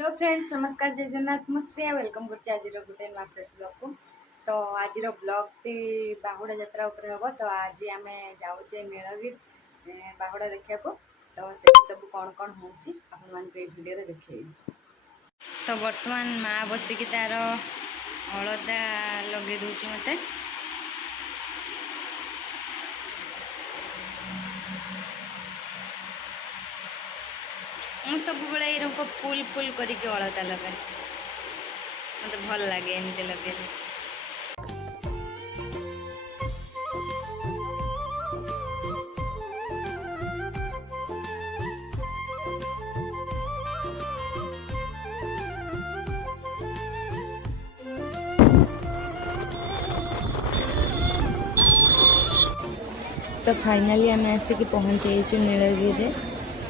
Hello friends, नमस्कार, जय Jagannath, मुस्त्रिया welcome करछे आज गोटे नुआ फ्रेश ब्लॉग को। तो आज ब्लॉग टी बाहुड़ा यात्रा उपर हम। तो आज आम जाऊे नीलगिरी बाहुड़ा देखा को। तो से सब कौन कौन होची आपण मान को वीडियो रे देखिए। तो वर्तमान माँ बसिकी तार हलदा लगे दूची मते। सब बड़े ये फुल फुल करके अलता लगाए, मत भल लगे एमती लगे। तो फाइनाली आम आसिक पहुँच नीलगिरी।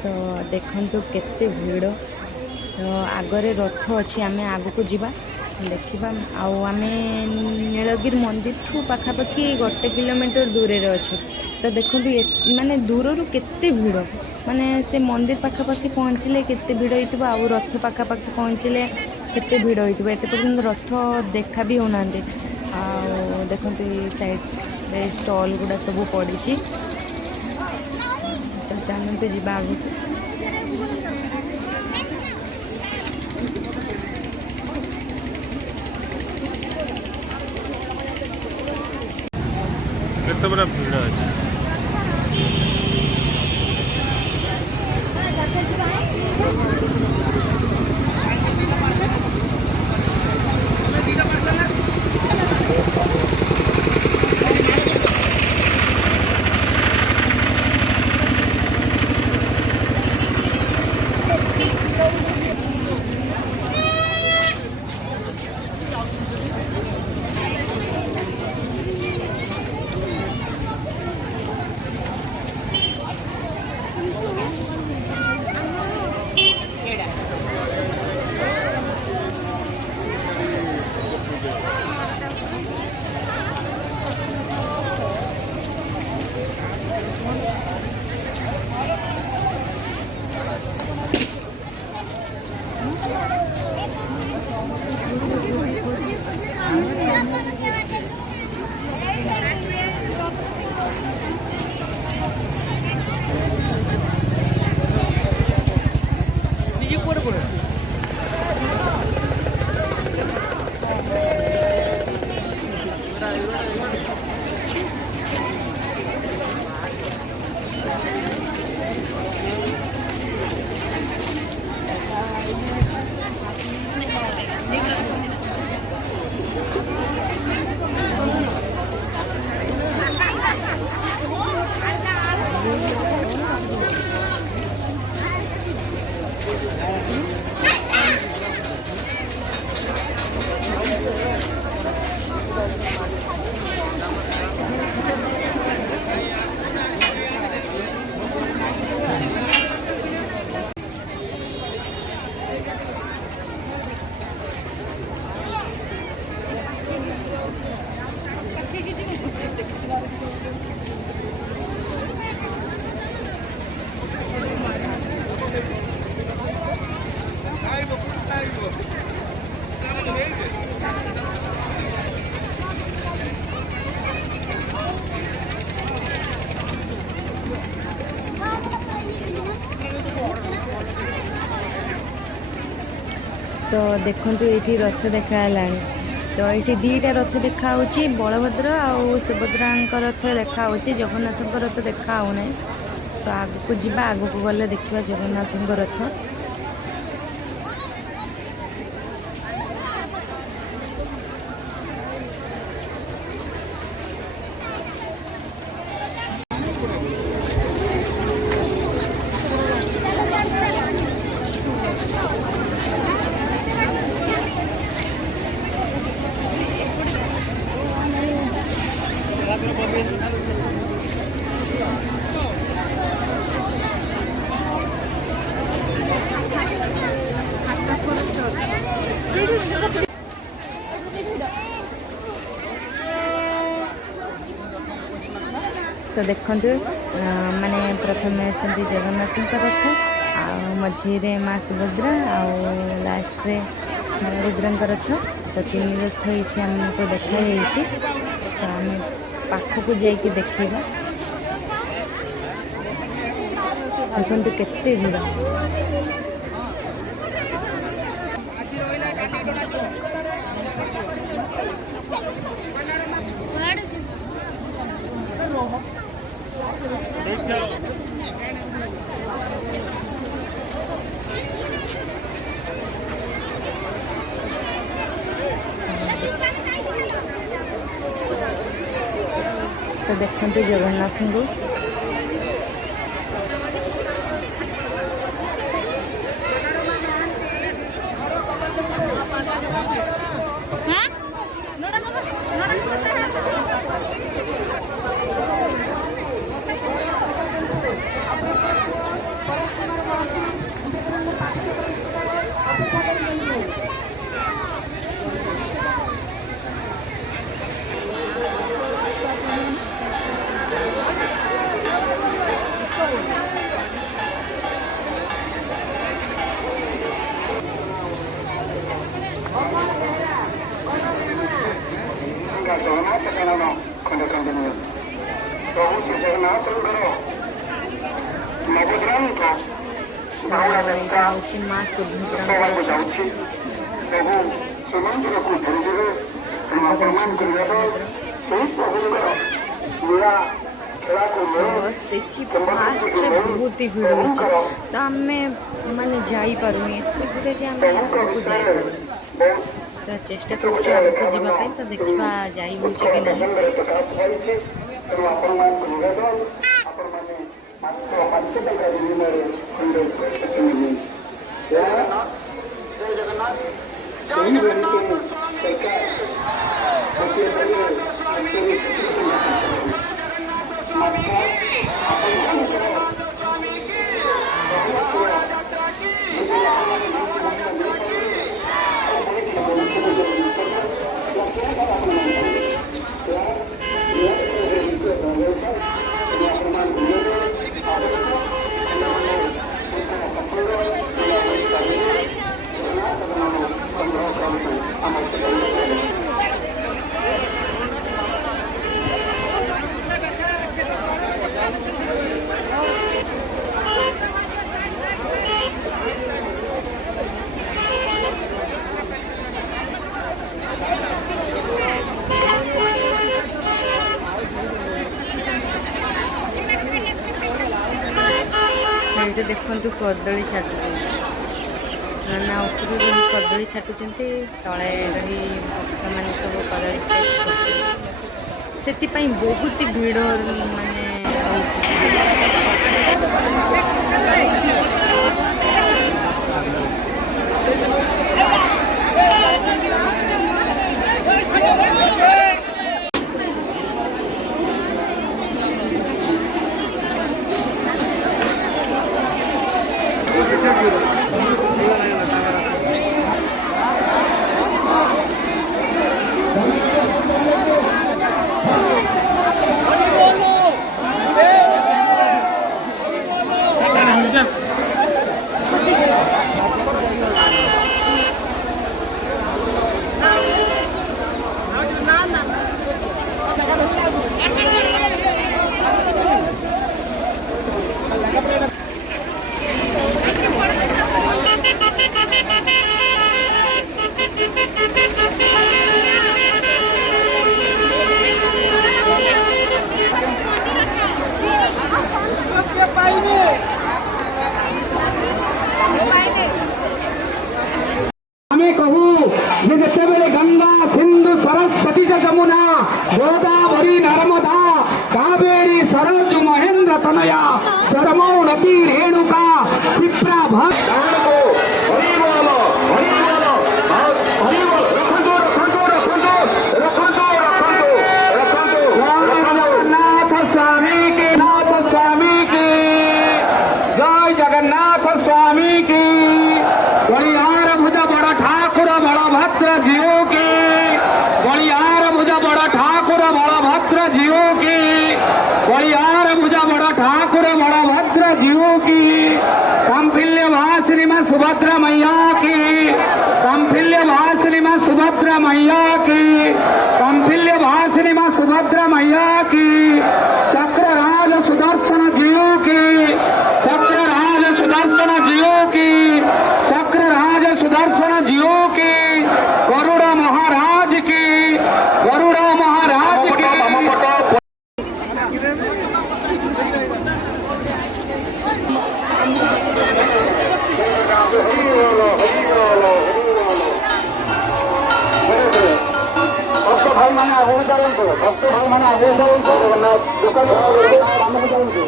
तो देखो केते भीड़। तो आगरे रथ अच्छी आम आग को जावा देखा। आम नीलगिरी मंदिर ठू पाखापाखि 1 किलोमीटर दूर अच्छे। तो देखो माने दूर केते भीड़, माने से मंदिर पाखापाखि पहुँचले केते भीड़ होइतबो, आउ रथ पाखापाखि पहुँचले केते भीड़ होइतबो। एते पर्यंत रथ देखा भी होना। आ देखो साइड स्टॉल गुड़ा सब पड़ी। तो चलते जीवा आगे। केते बड़ा भीड़ है। तो देखो ये रथ देखा। तो ये 2टा रथ देखा, बलभद्र आउ सुभद्रा रथ देखा, जगन्नाथ रथ देखा। तो आग को जीवा, आग को गले देखा जगन्नाथ रथ। तो देखु माने प्रथम अच्छा जगन्नाथ रथ, मझीरे माँ सुभद्रा, लास्ट पाखे बलभद्र रथ तो 3 रथ ये आमको देखा तो आम पाखक जाकि देखा देखते केते भीड़ तो देखते जगन्नाथ को माँ सुभद्रा बहुत ही भीड़ हो तो आम मैंने जापारू एत भीड़ तो चेष्टा कर जावाई तो देखा जाई ये देखु कदली छाटुं ना उपरू रही कदली छाटुं तले रही भक्त मान सब कदली से बहुत भीड़ माने गंगा सिंधु सरस्वती जमुना गोदावरी नर्मदा कावेरी सरजु महेंद्र तनया सरमौनती रेणुका क्षिप्रा जगन्नाथ स्वामी की बलिहार भुज बड़ ठाकुर बलभद्र जीव की बलिहार भुज बड़ ठाकुर बलभद्र जीव की बलिहार भुज बड़ ठाकुर बलभद्र जीव की कंपिल्य भाषिणी मां सुभद्रा मैया की सुभद्रा मैया की, कंपिल्य भासिनी माँ सुभद्रा मैया की, चक्रराज सुदर्शन जीव की, चक्रराज सुदर्शन जीव की, चक्रराज सुदर्शन जीव की, गरुड़ महाराज की, गरुड़ महाराज की। भक्त भाई मैंने आगे चलते भक्त भाई मैंने आगे चलते दुकान आगे चलते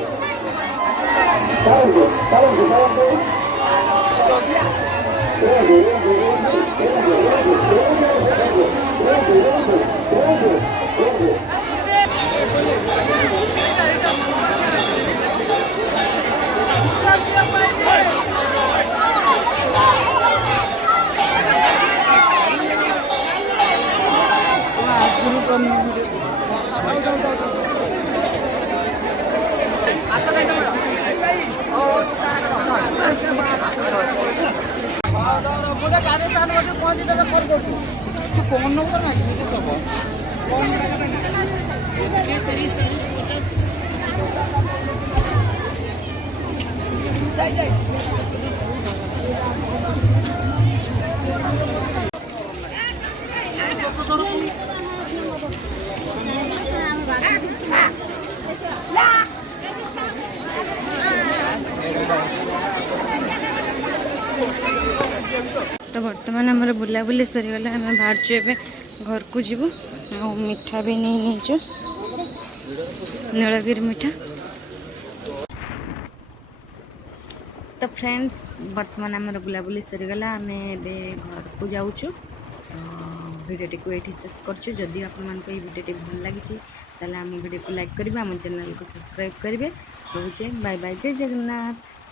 तो बर्तमान आमर बुलाबुली सरीगला आम बाहर घर को जीवु मिठा भी नहीं नीचु नीलगिरी मिठा। तो फ्रेंड्स बर्तमान आमर बुलाबुली सरीगला आम घर को जाऊँ। तो भिडियोटी को ये शेष करछु। जदि आपको ये भिडियोटी भल लगी ताले आम भिडियो को लाइक करेंगे, आम चैनल को सब्सक्राइब करेंगे। रोचे बाय बाय, जय जगन्नाथ।